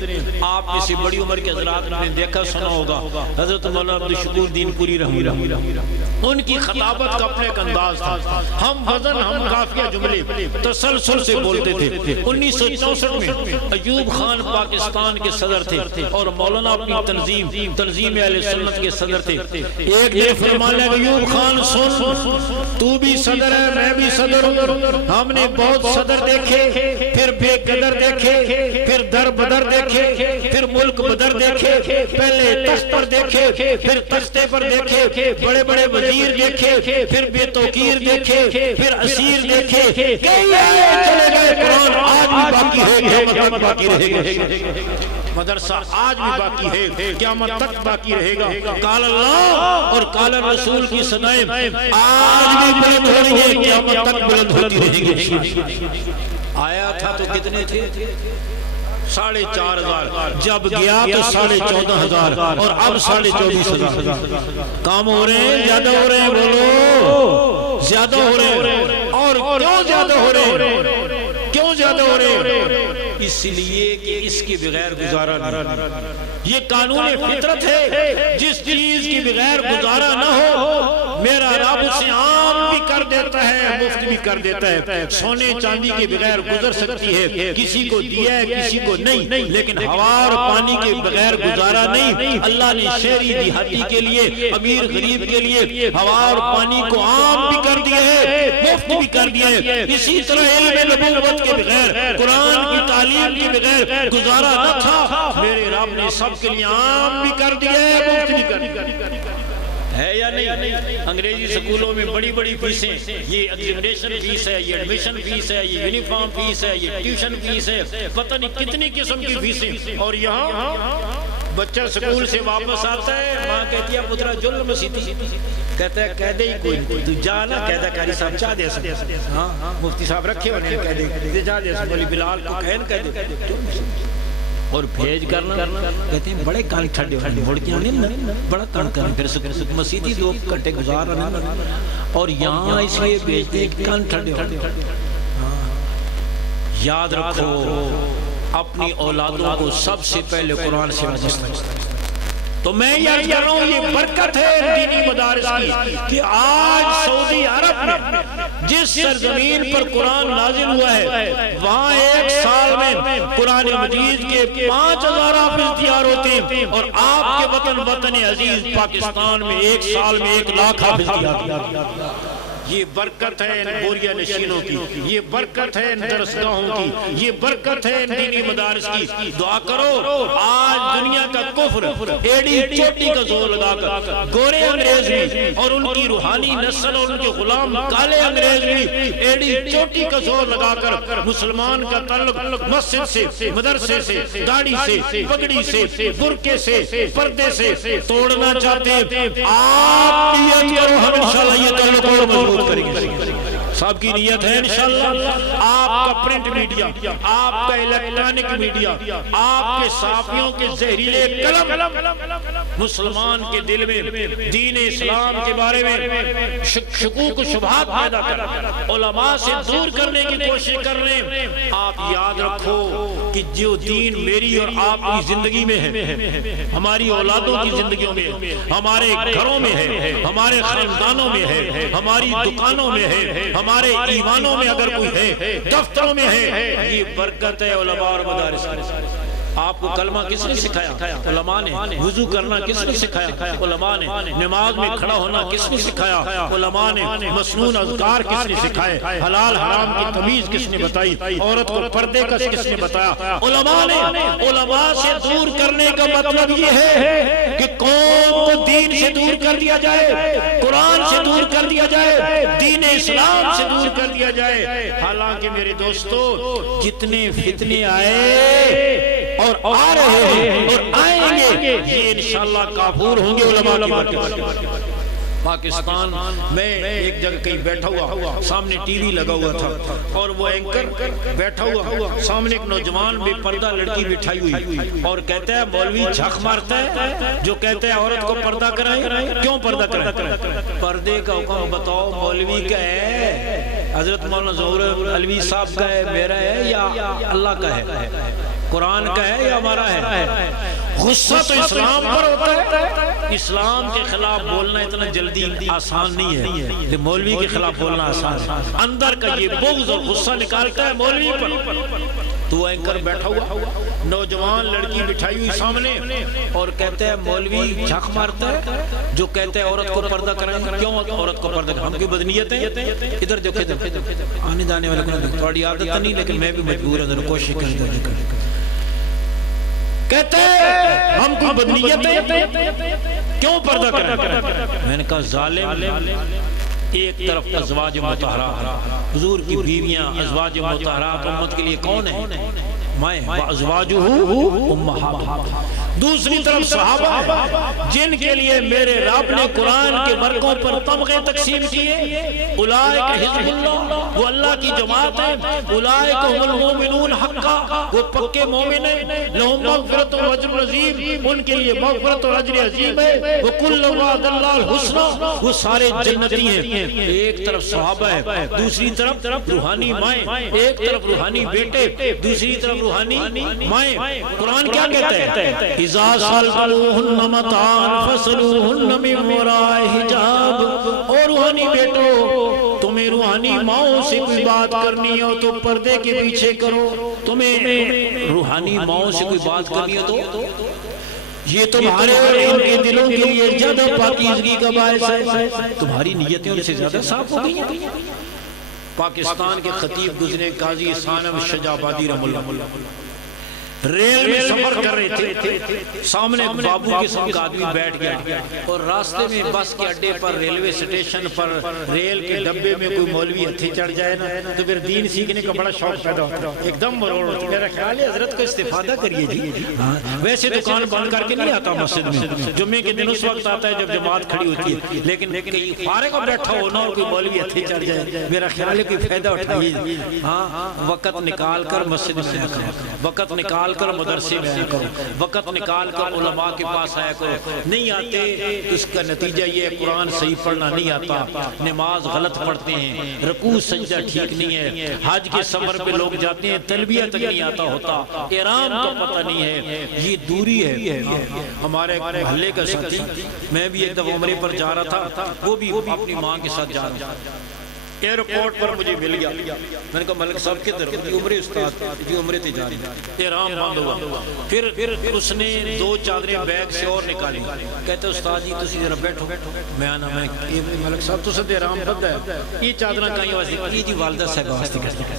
آپ میں سے بڑی عمر کے حضرات نے دیکھا سنا ہوگا، حضرت مولانا عبدالشکور دین پوری رحمہ اللہ، ان کی خطابت کا اپنے ایک انداز تھا، ہم وزن ہم قافیہ جملے تسلسل سے بولتے تھے۔ 1964 میں ایوب خان پاکستان کے صدر تھے اور مولانا اپنی تنظیم اہل سنت کے صدر تھے۔ ایک دن فرمانے ایوب خان سن، تو بھی صدر ہے میں بھی صدر ہوں، ہم نے بہت صدر دیکھے، پھر بے قدر دیکھے، پھر در بدر دیکھے، پھر ملک بدر دیکھے، پہلے تخت پر دیکھے، پھر تختے پر دیکھے، بڑے بڑے وزیر دیکھے، پھر بے توقیر دیکھے، پھر اسیر دیکھے، کئی آئے چلے گئے، قرآن آج بھی باقی ہے، قیامت باقی رہے گا، مدرسہ آج بھی باقی ہے، قیامت تک باقی رہے گا۔ قال اللہ اور قال رسول کی صدائیں آج بھی بلند ہو رہی ہے، قیامت تک بلند ہوتی رہے گی۔ آیا تھا تو کتنے تھے؟ 4,500، جب گیا تو 14,500 اور اب 24,500۔ کام ہو رہے ہیں، زیادہ ہو رہے ہیں، بولو زیادہ ہو رہے ہیں۔ اور کیوں زیادہ ہو رہے ہیں؟ کیوں زیادہ ہو رہے ہیں؟ اس لیے کہ اس کے بغیر گزارا نہیں۔ یہ قانون فطرت ہے، جس چیز کی بغیر گزارا نہ ہو میرا رب اسے عام بھی کر دیتا ہے، مفت بھی کر دیتا ہے۔ سونے چاندی کے بغیر گزر سکتی ہے، کسی کو دیا ہے کسی کو نہیں، لیکن ہوا اور پانی کے بغیر گزارا نہیں۔ اللہ نے شہری دیہاتی کے لیے، امیر غریب کے لیے ہوا اور پانی کو عام بھی کر دیا ہے، مفت بھی کر دیا ہے۔ اسی طرح علم نبوت کے بغیر، قرآن کی تعلیم کے بغیر گزارا نہ تھا، میرے رب نے سب کے لیے عام بھی کر دیا ہے، مفت بھی کر دیا ہے یا نہیں؟ انگریزی سکولوں میں بڑی بڑی فیسیں، یہ ایگزامینیشن فیس ہے، یہ ایڈمیشن فیس ہے، یہ یونیفارم فیس ہے، یہ ٹیوشن فیس ہے، پتہ نہیں کتنی قسم کی فیسیں۔ اور یہاں بچہ سکول سے واپس آتا ہے، ماں کہتی ہے پترا جل مسیتی، کہتا ہے کہہ دے ہی کوئی نہیں، تو جانا کہتا ہے قاری صاحب چاہ دے سکتے، ہاں مفتی صاحب رکھے ہونے کہہ دے جا دے سکتے، بلال کو کہن کہہ دے، اور بھیج کرنا کہتے ہیں بڑے کان ٹھنڈے ہونے، مڑ کے آنے بڑا تنگ کریں، پھر مسیدی 2 گھنٹے گزار رہے ہیں، اور یہاں اس لیے بھیجتے ہیں کہ کان ٹھنڈے ہونے۔ یاد رکھو اپنی اولادوں کو سب سے پہلے قرآن سے وابستہ۔ تو میں یاد کر رہا ہوں یہ برکت ہے دینی مدارس کی کہ آج سعودی عرب میں جس سرزمین پر قرآن نازل ہوا ہے وہاں 1 سال میں قرآن مجید کے 5,000 حافظ تیار ہوتے ہیں، اور آپ کے وطن عزیز پاکستان میں 1 سال میں 1 لاکھ حافظ تیار ہوتے ہیں۔ یہ برکت ہے ان بوریا نشینوں کی، یہ برکت ہے ان درسگاہوں کی، یہ برکت ہے ان دینی مدارس کی۔ دعا کرو آج دنیا کا کفر ایڑی چوٹی کا زور لگا کر، گورے انگریز بھی اور ان کی روحانی نسل اور ان کے غلام کالے انگریز بھی ایڑی چوٹی کا زور لگا کر مسلمان کا تعلق مسجد سے، مدرسے سے، داڑھی سے، پگڑی سے، برقعے سے، پردے سے توڑنا چاہتے ہیں۔ آپ نیت کرو ہم انشاءاللہ یہ تعلق اور مضبوط کریں گے۔ صاحب کی نیت ہے انشاءاللہ آپ کا پرنٹ میڈیا، آپ کا الیکٹرانک میڈیا، آپ کے صحافیوں کے زہریلے قلم مسلمان کے دل میں دین اسلام کے بارے میں شکوک و شبہات پیدا کر علماء سے دور کرنے کی کوشش کر رہے ہیں۔ آپ یاد رکھو کہ جو دین میری اور آپ کی زندگی میں ہے، ہماری اولادوں کی زندگیوں میں، ہمارے گھروں میں ہے، ہمارے خاندانوں میں ہے، ہماری دکانوں میں ہے، ہمارے ایمانوں میں اگر کوئی ہے، دفتروں میں ہے، یہ برکت ہے علماء اور مدارس۔ آپ کو کلمہ کس نے سکھایا؟ علماء نے۔ وضو کرنا کس نے سکھایا؟ علماء نے۔ نماز میں کھڑا ہونا کس نے سکھایا؟ علماء نے۔ مسنون اذکار کس نے سکھائے؟ حلال حرام کی تمیز کس نے بتائی؟ عورت کو پردے کا کس نے بتایا؟ علماء نے۔ علماء سے دور کرنے کا مطلب یہ ہے کہ قوم کو دین سے دور کر دیا جائے، قرآن سے دور کر دیا جائے، دین اسلام سے دور کر دیا جائے۔ حالانکہ میرے دوستو جتنے فتنے آئے اور آ رہے ہیں اور آئیں گے یہ انشاءاللہ کافور ہوں گے علماء کی برکت۔ پاکستان میں ایک جگہ کہیں بیٹھا ہوا، سامنے ٹی وی لگا ہوا تھا اور وہ اینکر بیٹھا ہوا، سامنے ایک نوجوان بے پردہ لڑکی بٹھائی ہوئی اور کہتا ہے مولوی جھک مارتا ہے جو کہتا ہے عورت کو پردہ کرائیں۔ کیوں پردہ کرائیں؟ پردے کا حکم بتاؤ مولوی کا ہے؟ حضرت مولانا ظہور علوی صاحب کا ہے، میرا ہے یا اللہ کا ہے، قرآن کا ہے یا ہمارا ہے؟ غصہ تو اسلام پر ہوتا ہے، اسلام کے خلاف بولنا اتنا جلدی آسان نہیں ہے، لیکن مولوی کے خلاف بولنا آسان ہے۔ اندر کا یہ بغض اور غصہ نکالتا ہے مولوی پر۔ تو اینکر بیٹھا ہوا، نوجوان لڑکی بٹھائی ہوئی سامنے اور کہتے ہیں مولوی جھک مارتا ہے جو کہتے ہیں عورت کو پردہ کریں، کیوں عورت کو پردہ کریں؟ ہم کی بدنیت ہے؟ ادھر دیکھیں، آنے جانے والے کو تھوڑی عادت نہیں، لیکن میں بھی مجبور ہوں، کوشش کریں۔ کہتے ہیں ہم کو بدنیت ہے، کیوں پردہ کریں؟ میں نے کہا ظالم، ایک طرف ازواج مطہرات، حضور کی بیویاں ازواج مطہرات امت کے لیے کون ہیں؟ مائیں وازواجہ امہات، دوسری طرف صحابہ جن کے لیے میرے رب نے قرآن کے ورقوں پر طبقے تقسیم کیے، اولئک حزب اللہ، وہ اللہ کی جماعت ہے، اولئک هم المؤمنون حقا، وہ پکے مومن ہیں، لہم مغفرت و اجر عظیم، ان کے لیے مغفرت اور اجر عظیم ہے، وکل وعد اللہ الحسنی، وہ سارے جنتی ہیں۔ ایک طرف صحابہ ہے، دوسری طرف روحانی مائیں، ایک طرف روحانی بیٹے، دوسری طرف روحانی مائیں۔ قرآن کیا کہتا ہے؟ اذا سألتموهن متاعا فاسألوهن من وراء حجاب، اور روحانی بیٹو تمہیں روحانی ماؤں سے کوئی بات کرنی ہو تو پردے کے پیچھے کرو، تمہیں روحانی ماؤں سے کوئی بات کرنی ہو تو یہ تمہارے اور ان کے دلوں کے لیے زیادہ پاکیزگی کا باعث ہے، تمہاری نیتیں ان سے زیادہ صاف ہو گئی ہیں۔ پاکستان کے خطیب گزرے قاضی ثانم شجاع آبادی رحمہ اللہ، ریل میں سفر کر رہے تھے، سامنے بابو قسم کا آدمی بیٹھ گیا اور راستے میں بس کے اڈے پر، ریلوے سٹیشن پر، ریل کے ڈبے میں کوئی مولوی ہتھے چڑھ جائے نا تو پھر دین سیکھنے کا بڑا شوق پیدا ہوتا ہے، ایک دم مروڑ ہوتا ہے۔ میرا خیال ہے حضرت کو استفادہ کریے جی، ویسے دکان بند کر کے نہیں آتا مسجد میں، جمعے کے دن اس وقت آتا ہے جب جماعت کھڑی ہوتی ہے، لیکن فارغ ہو بیٹھا ہونا اور کوئی مولوی ہتھے چڑھ جائے، میرا خیال ہے کوئی فائدہ اٹھائیے۔ ہاں، وقت نکال کر مسجد میں آیا کرو، وقت نکال کر مدرسے میں آیا کرو، وقت نکال کر علماء کے پاس آیا کرو۔ نہیں آتے تو اس کا نتیجہ یہ ہے قرآن صحیح پڑھنا نہیں آتا، نماز غلط پڑھتے ہیں، رکوع سجدہ ٹھیک نہیں ہے، حج کے سفر پہ لوگ جاتے ہیں تلبیہ تک نہیں آتا ہوتا، احرام کا پتہ نہیں ہے، یہ دوری ہے۔ ہمارے محلے کا ساتھی، میں بھی ایک دفعہ عمرے پر جا رہا تھا، وہ بھی اپنی ماں کے ساتھ جا رہا تھا، ایئرپورٹ پر مجھے مل گیا، میں نے کہا ملک صاحب کے طرف جی عمرے استاد جی عمرے تھی جا رہی، احرام بند ہوا، پھر اس نے 2 چادریں بیگ سے اور نکالی، کہتے استاد جی تسی ذرا بیٹھو، میں آنا میں ملک صاحب تو سب احرام بند ہے، یہ چادریں کہیں واسطے یہ جی والدہ صاحب واسطے کرتے ہیں۔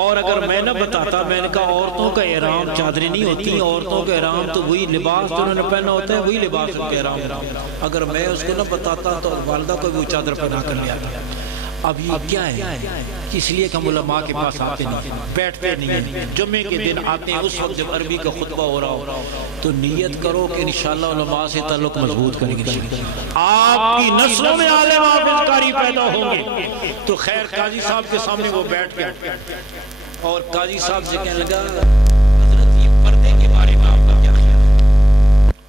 اور اگر میں نہ بتاتا، میں نے کہا عورتوں کا احرام چادریں نہیں ہوتی، عورتوں کا احرام تو وہی لباس جو انہوں نے پہنا ہوتا ہے وہی لباس ان کے احرام، اگر میں اس کو نہ بتاتا تو والدہ کو وہ چادر پہنا کر لیا۔ اب یہ کیا ہے؟ اس لیے کہ ہم علماء کے پاس آتے نہیں، بیٹھتے نہیں ہیں، جمعے کے دن آتے ہیں، اس وقت جب عربی کا خطبہ ہو رہا ہو تو نیت کرو کہ انشاءاللہ علماء سے تعلق مضبوط کریں گے، آپ کی نسلوں میں عالم حافظ قاری پیدا ہوں گے۔ تو خیر قاضی صاحب کے سامنے وہ بیٹھ گیا اور قاضی صاحب سے کہنے لگا حضرت یہ پردے کے بارے میں آپ کا کیا خیال ہے؟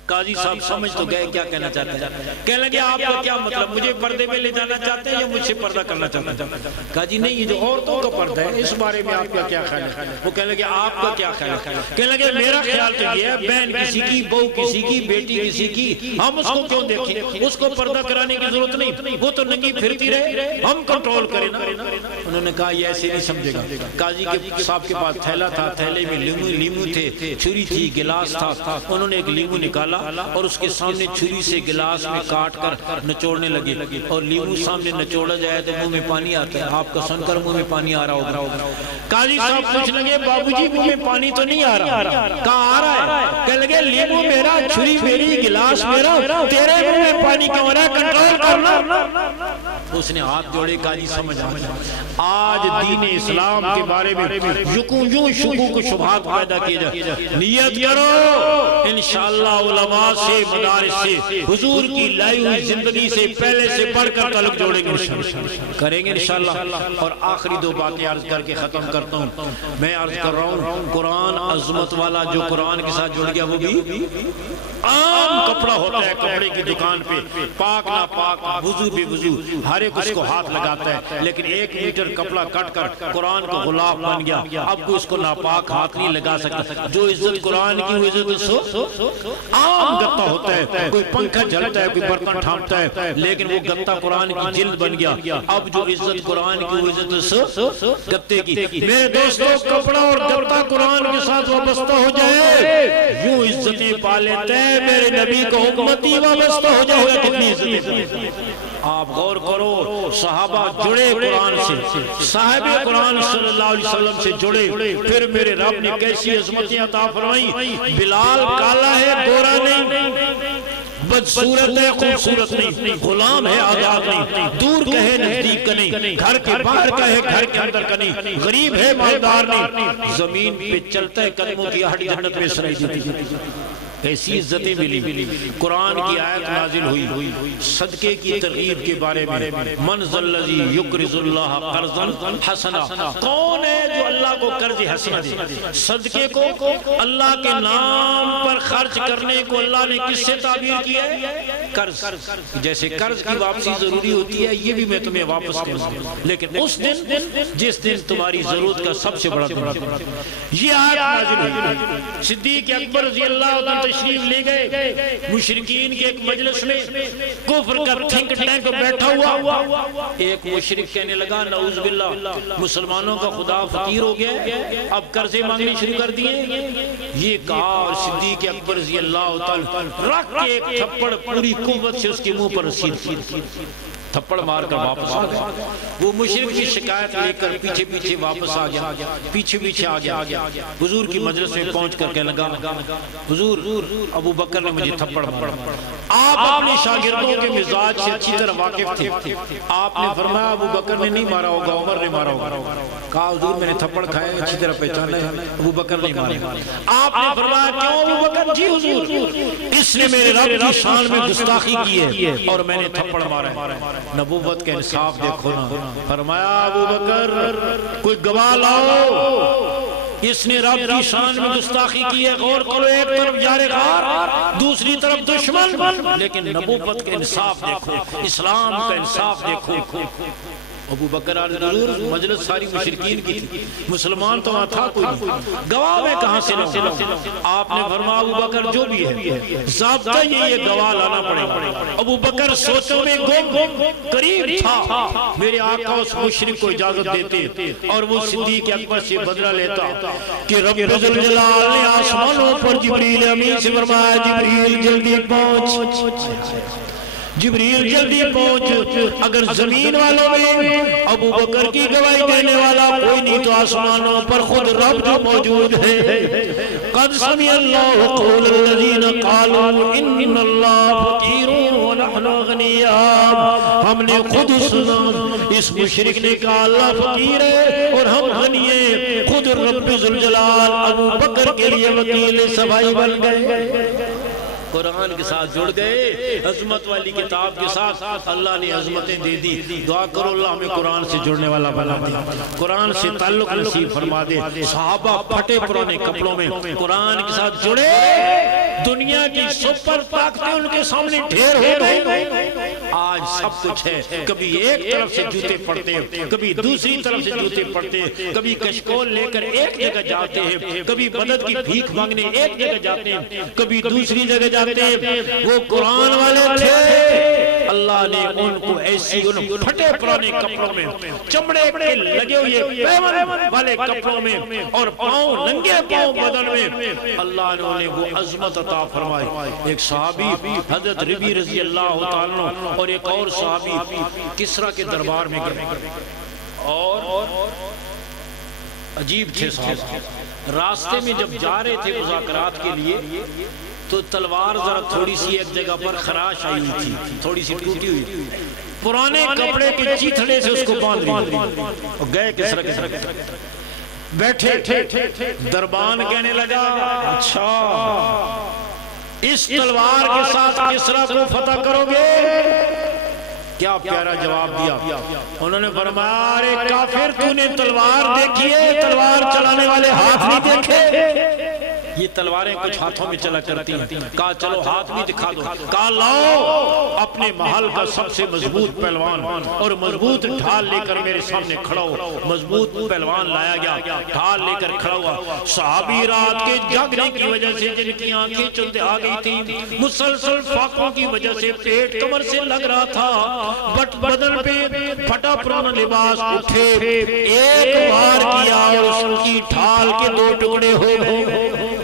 قاضی صاحب سمجھ تو گئے کیا کہنا چاہتے ہیں، کہنے لگے آپ کا کیا مطلب، مجھے پردے میں لے جانا چاہتے ہیں یا مجھ سے پردہ کرنا چاہتے ہیں؟ کہا جی نہیں، یہ جو عورتوں کا پردہ ہے اس بارے میں آپ کا کیا خیال ہے؟ وہ کہنے لگے آپ کا کیا خیال ہے؟ کہنے لگے میرا خیال تو یہ ہے بہن کسی کی، بہو کسی کی، بیٹی کسی کی، ہم اس کو کیوں دیکھیں، اس کو پردہ کرانے کی ضرورت نہیں، وہ تو ننگی پھرتی رہے، ہم کنٹرول کریں نا۔ انہوں نے کہا یہ ایسے نہیں سمجھے گا۔ قاضی صاحب کے پاس تھیلا تھا، تھیلے میں لیمو تھے، چھری تھی، گلاس تھا، انہوں نے ایک لیمو نکالا اور اس کے سامنے چھری سے گلاس میں کاٹ کر نچوڑنے لگے، اور لیمو سامنے نچوڑا جائے تو منہ میں پانی آتا ہے، آپ کو سن کر منہ میں پانی آ رہا ہوگا۔ قاضی صاحب پوچھ لگے بابو جی منہ میں پانی تو نہیں آ رہا؟ کہاں آ رہا ہے؟ کہنے لگے لیمو میرا، چھری میری، گلاس میرا، تیرے منہ میں پانی کیوں آ رہا ہے، کنٹرول کرنا۔ اس نے ہاتھ جوڑے، قاضی سمجھ آج دین اسلام کے بارے میں یوں شکوک و شبہات پیدا کیے جائے، نیت کرو انشاءاللہ علماء سے، مدارس سے، حضور کی لائی ہوئی زندگی سے پہلے سے پڑھ کر تعلق جوڑیں گے، کریں گے انشاءاللہ۔ اور آخری 2 باتیں عرض کر کے ختم کرتا ہوں۔ میں عرض کر رہا ہوں قرآن عظمت والا جو قرآن کے ساتھ جڑ گیا وہ بھی عام کپڑا ہوتا ہے، کپڑے کی دکان پہ پاک نہ پاک، وضو بے وضو، ہر ایک اس کو ہاتھ لگاتا ہے، لیکن 1 میٹر کپڑا کٹ کر قرآن کا غلاف بن گیا، اب کوئی اس کو ناپاک ہاتھ نہیں لگا سکتا۔ جو عزت قرآن کی وہ عزت عام گتا ہوتا ہے، کوئی پنکھا جلتا ہے، کوئی برتن ٹھامتا ہے، لیکن وہ گتا قرآن کی جلد بن گیا۔ اب جو عزت قرآن کی وہ عزت گتے کی۔ میرے دوستوں، کپڑا اور گتا قرآن کے ساتھ وابستہ ہو جائے، یوں عزتیں پا لیتے ہیں۔ میرے نبی کو امتی وابستہ ہو جائے گا، کتنی عزتیں۔ آپ غور کرو، صحابہ جڑے قرآن سے، صاحب قرآن صلی اللہ علیہ وسلم سے جڑے، پھر میرے رب نے کیسی عظمتیں عطا فرمائیں۔ بلال کالا ہے، گورا نہیں، بدصورت ہے، خوبصورت نہیں، غلام ہے، آزاد نہیں، دور کہے نزدیک کا نہیں، گھر کے باہر کا ہے، گھر کے اندر کا نہیں، غریب ہے، مالدار نہیں، زمین پہ چلتا ہے، قدموں کی ہڈی جنت میں سرائی دیتی۔ ایسی عزتیں ملی۔ قرآن کی آیت نازل ہوئی صدقے کی ترغیب کے بارے میں، من ذا الذی یقرض اللہ قرضا حسنا، کون ہے جو اللہ کو قرض حسنا دے؟ صدقے کو اللہ کے نام پر خرچ کرنے کو اللہ نے کس سے تعبیر کیا ہے؟ قرض۔ جیسے قرض کی واپسی ضروری ہوتی ہے، یہ بھی میں تمہیں واپس کروں گا، لیکن اس دن جس دن تمہاری ضرورت کا سب سے بڑا دن۔ یہ آیت نازل ہوئی، صدیق اکبر رضی اللہ عنہ تشریف لے گئے، مشرکین کے ایک مجلس میں کفر کا تھنک ٹینک بیٹھا ہوا، ایک مشرک کہنے لگا نعوذ باللہ، مسلمانوں کا خدا فقیر ہو گیا، اب قرضے مانگنے شروع کر دیے۔ یہ کہا اور صدیق اکبر رضی اللہ تعالی رکھ کے ایک تھپڑ پوری قوت سے اس کے منہ پر رسید کی، تھپڑ مار کر واپس آ گیا۔ وہ مشرک کی شکایت لے کر پیچھے پیچھے واپس آ گیا، پیچھے پیچھے آ گیا، حضور کی مجلس میں پہنچ کر کہنے لگا حضور ابو بکر نے مجھے تھپڑ مارا۔ آپ اپنے شاگردوں کے مزاج سے اچھی طرح واقف تھے، آپ نے فرمایا ابو بکر نے نہیں مارا ہوگا، عمر نے مارا ہوگا۔ کہا حضور میں نے تھپڑ کھائے، اچھی طرح پہچانا ہے، ابو بکر نہیں مارا۔ آپ نے فرمایا کیوں ابو بکر؟ جی حضور، اس نے میرے رب کی شان میں گستاخی کی ہے اور میں نے تھپڑ مارا ہے۔ نبوت کا انصاف دیکھو نا۔ فرمایا ابو بکر کوئی گواہ لاؤ، اس نے رب کی شان میں گستاخی کی ہے۔ غور کرو، ایک طرف یار غار، دوسری طرف دشمن، لیکن نبوت کا انصاف دیکھو، اسلام کا انصاف دیکھو۔ ابو بکر ضرور مجلس ساری مشرکین کی تھی، مسلمان تو وہاں تھا کوئی نہیں، گواہ میں کہاں سے لاؤں؟ آپ نے فرمایا ابو بکر جو بھی ہے ضابطہ یہ گواہ لانا پڑے گا۔ ابو بکر سوچوں میں گم قریب تھا، میرے آقا اس مشرک کو اجازت دیتے اور وہ صدیق اکبر سے بدلہ لیتا کہ رب ذوالجلال نے آسمانوں پر جبریل امین سے فرمایا جبریل جلدی پہنچ، جبریل جلدی پہنچ، اگر زمین والوں میں ابو بکر کی گواہی دینے والا کوئی نہیں تو آسمانوں پر خود رب جو موجود ہے۔ قد سمع اللہ قول الذین قالوا ان اللہ فقیر ونحن اغنیاء، ہم نے خود سنا اس مشرک نے کہا اللہ فقیر ہے اور ہم غنی ہیں، خود رب ذوالجلال ابو بکر کے لیے وکیل صفائی بن گئے، قرآن کے ساتھ جڑ گئے، عظمت والی کتاب کے ساتھ اللہ نے عظمتیں دے دی۔ دعا کرو اللہ ہمیں قرآن سے جڑنے والا بنا دے، قرآن سے تعلق نصیب فرما دے۔ صحابہ پھٹے پرانے کپڑوں میں قرآن کے ساتھ جڑے، دنیا کی سپر طاقتیں ان کے سامنے ڈھیر ہو گئی۔ آج سب کچھ ہے، کبھی ایک طرف سے جوتے پڑتے ہیں، کبھی دوسری طرف سے جوتے پڑتے ہیں، کبھی کشکول لے کر ایک جگہ جاتے ہیں، کبھی مدد کی بھیک مانگنے ایک جگہ جاتے ہیں، کبھی دوسری جگہ جاتے ہیں۔ وہ قرآن والے تھے، اللہ نے ان کو ایسی ان پھٹے پرانے کپڑوں میں، چمڑے کے لگے ہوئے پیون والے کپڑوں میں اور پاؤں ننگے پاؤں بدن میں، اللہ نے انہیں وہ عظمت عطا فرمائی۔ ایک صحابی حضرت ربی رضی اللہ تعالیٰ اور ایک اور صحابی کسرا کے دربار میں گئے اور عجیب تھے صحابہ، راستے میں جب جا رہے تھے مذاکرات کے لیے تو تلوار ذرا تھوڑی سی ایک جگہ پر خراش آئی ہوئی تھی، تھوڑی سی ٹوٹی ہوئی تھی، پرانے کپڑے کے چیتھڑے سے اس کو باندھ لی اور گئے کسرا کے بیٹھے۔ دربان کہنے لگا اچھا اس تلوار کے ساتھ کسرا کو فتح کرو گے؟ کیا پیارا جواب دیا، انہوں نے فرمایا ارے کافر تو نے تلوار دیکھی ہے، تلوار چلانے والے ہاتھ نہیں دیکھے؟ یہ تلواریں کچھ ہاتھوں میں چلا کرتی ہیں. کہا چلو ہاتھ بھی دکھا دو. کہا لاؤ اپنے محل کا سب سے مضبوط پہلوان اور مضبوط ڈھال لے کر میرے سامنے کھڑا ہو. مضبوط پہلوان لایا گیا, ڈھال لے کر کھڑا ہوا. صحابی رات کے جاگنے کی وجہ سے جن کی آنکھیں چندے آ گئی تھی, مسلسل فاقوں کی وجہ سے پیٹ کمر سے لگ رہا تھا, بٹ بدن پہ پھٹا پرانا لباس اٹھے, ایک بار کیا اور اس کی ڈھال کے 2 ٹکڑے ہو گئے.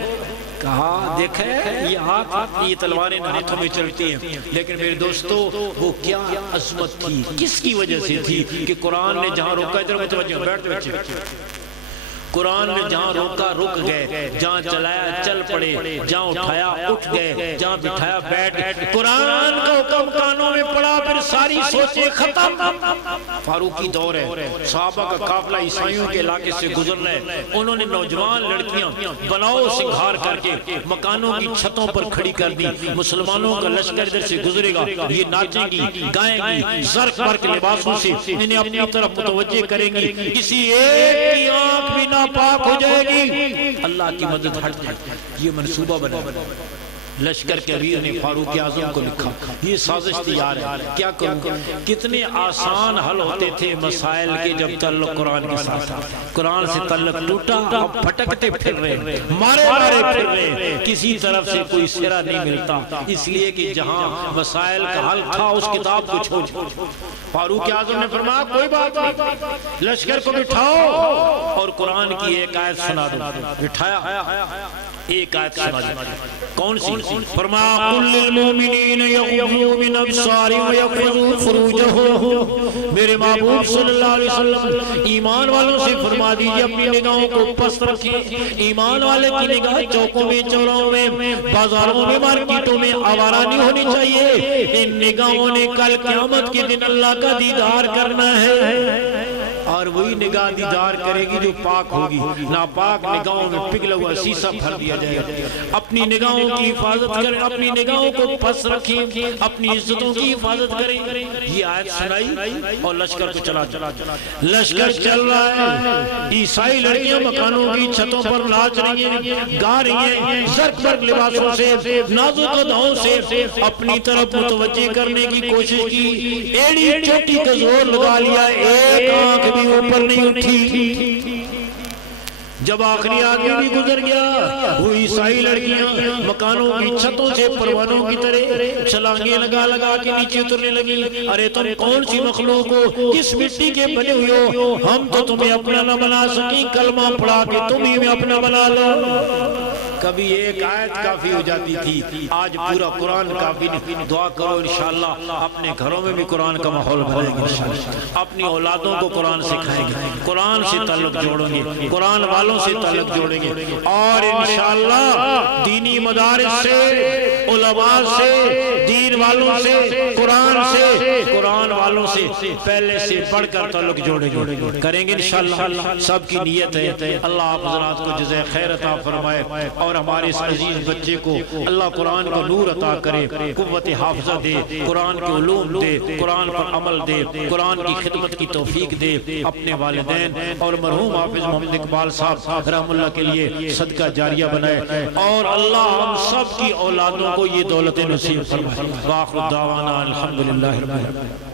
کہا دیکھیں یہ ہاتھ, یہ تلواریں ہاتھوں میں چلتی ہیں, لیکن میرے دوستو وہ کیا عظمت تھی, کس کی وجہ سے تھی کہ قرآن نے جہاں روکا, ادھر متوجہ بیٹھ بیٹھ, قرآن نے جہاں روکا رک گئے, جہاں چلایا چل پڑے, جہاں اٹھایا اٹھ گئے, جہاں بٹھایا بیٹھ گئے. قرآن کا حکم کانوں میں پڑا, پھر ساری سوچیں ختم. فاروقی دور ہے, صحابہ کا قافلہ عیسائیوں کے علاقے سے گزر رہے ہیں. انہوں نے نوجوان لڑکیاں بناؤ سنگھار کر کے مکانوں کی چھتوں پر کھڑی کر دی. مسلمانوں کا لشکر ادھر سے گزرے گا, یہ ناچیں گی گائیں گی, زرق برق لباسوں سے انہیں اپنی طرف متوجہ کریں گی. کسی ایک کی آنکھ بھی نہ پاک ہو جائے گی, اللہ کی مدد ہٹ جائے. یہ منصوبہ بنا. لشکر کے امیر نے فاروق اعظم کو لکھا, یہ سازش تیار ہے, کیا کروں. کتنے آسان حل ہوتے تھے مسائل کے جب تعلق قرآن کے ساتھ. قرآن سے تعلق ٹوٹا, اب پھٹکتے پھر رہے, مارے مارے پھر رہے, کسی طرف سے کوئی سرا نہیں ملتا, اس لیے کہ جہاں مسائل کا حل تھا اس کتاب کو چھوڑ. فاروق اعظم نے فرمایا کوئی بات نہیں, لشکر کو بٹھاؤ اور قرآن کی ایک آیت سنا دو. بٹھایا, ایک آیت سنا دو. کون سی؟ فرمایا قل للمؤمنین یغضوا من ابصارهم ویحفظوا فروجهم. میرے محبوب صلی اللہ علیہ وسلم ایمان والوں سے فرما دیجئے اپنی نگاہوں کو پست رکھیں. ایمان والے کی نگاہ چوکوں میں, چوراہوں میں, بازاروں میں, مارکیٹوں میں آوارہ نہیں ہونی چاہیے. ان نگاہوں نے کل قیامت کے دن اللہ کا دیدار کرنا ہے, اور وہی نگاہ دیدار کرے گی جو پاک ہوگی. ناپاک نگاہوں میں پگھلا ہوا سیسا بھر دیا جائے گا. اپنی نگاہوں کی حفاظت کریں, اپنی نگاہوں کو پس رکھیں, اپنی عزتوں کی حفاظت کریں. یہ آیت سنائی اور لشکر کو چلا. لشکر چل رہا ہے, عیسائی لڑکیاں مکانوں کی چھتوں پر ناچ رہی ہیں, گا رہی ہیں, زرق برق لباسوں سے, نازک اداؤں سے اپنی طرف متوجہ کرنے کی کوشش کی. ایڑی چوٹی کا زور لگا لیا, ایک آنکھ بھی اوپر نہیں اٹھی. جب آخری آدمی بھی گزر گیا, وہ عیسائی لڑکیاں مکانوں کی چھتوں سے پروانوں کی طرح چھلانگیں لگا لگا کے نیچے اترنے لگی. ارے تم کون سی مخلوق ہو, کس مٹی کے بنے ہوئے ہو, ہم تو تمہیں اپنا نہ بنا سکی, کلمہ پڑھا کے تم ہی میں اپنا بنا لو. کبھی ایک آیت کافی ہو جاتی تھی, آج پورا قرآن کافی نہیں. دعا کرو انشاءاللہ اپنے گھروں میں بھی قرآن کا ماحول بنے گا, اپنی اولادوں کو قرآن سکھائیں گے, قرآن سے تعلق جوڑیں گے, قرآن والوں سے تعلق جوڑیں گے, اور انشاءاللہ دینی مدارس سے, علماء سے, دین والوں سے, قرآن سے, قرآن والوں سے پہلے سے پڑھ کر تعلق جوڑیں گے, کریں گے انشاءاللہ. سب کی نیت ہے. اللہ آپ حضرات کو جزائے خیر عطا فرمائے, اور ہمارے اس عزیز بچے کو اللہ قرآن کا نور عطا کرے, قوت حافظہ دے, قرآن کے علوم دے, قرآن پر عمل دے, قرآن کی خدمت کی توفیق دے. اپنے والدین اور مرحوم حافظ محمد اقبال صاحب رحم اللہ کے لیے صدقہ جاریہ بنائے, اور اللہ ہم سب کی اولادوں کو یہ دولت نصیب فرمائے. وآخر دعوانا الحمدللہ رب العالمین.